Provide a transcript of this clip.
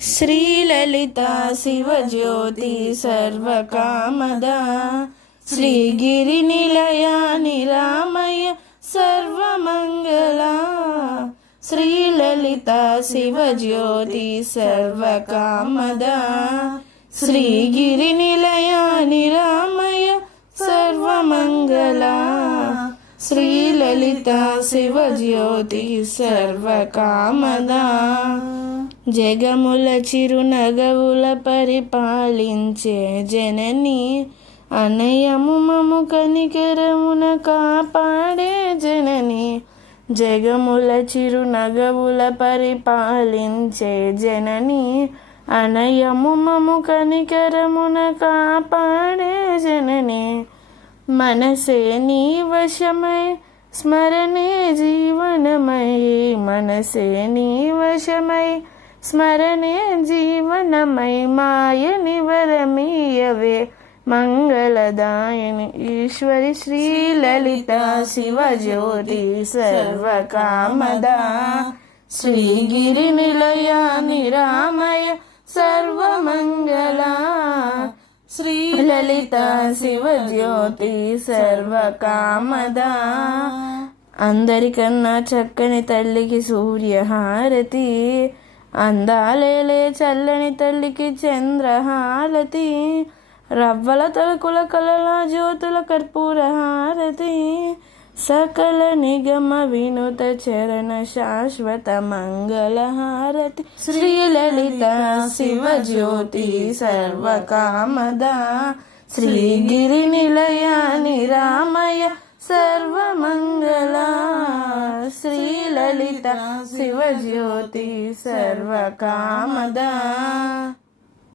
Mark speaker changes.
Speaker 1: శ్రీలలిత శివజ్యోతి సర్వకామదా శ్రీగిరి నిలయ నిరామయ సర్వమంగళా శ్రీలలిత శివజ్యోతి సర్వకామదా శ్రీలలిత శివజ్యోతి సర్వకామదా జగముల చిరునగవుల పరిపాలించే జనని అనయము మము కనికరమున కాపాడే జనని జగముల చిరునగవుల పరిపాలించే జనని అనయము మము కనికరమున కాపాడే మనసే నీ వశమై స్మరణే జీవనమయే మనసే నీ వశమై స్మరణే జీవనమై మాయ నివరమీయవే మంగళదాయని ఈశ్వరి శ్రీ శ్రీలలిత శివజ్యోతి సర్వకామదా శ్రీగిరి నిలయ నిరామయ సర్వ శ్రీలలిత శివజ్యోతి సర్వకామదా. అందరికన్నా చక్కని తల్లికి సూర్యహారతి. అందాలేలే చల్లని తల్లికి చంద్రహారతి. రవ్వల తలకుల కలల జ్యోతుల కర్పూర హారతి సకల నిగమ వినుత చరణ శాశ్వత మంగళ హారతి శ్రీలలిత శివజ్యోతి సర్వకామదా. శ్రీగిరి నిలయాని రామయ సర్వమంగళ. శ్రీలలిత శివజ్యోతి సర్వకామద.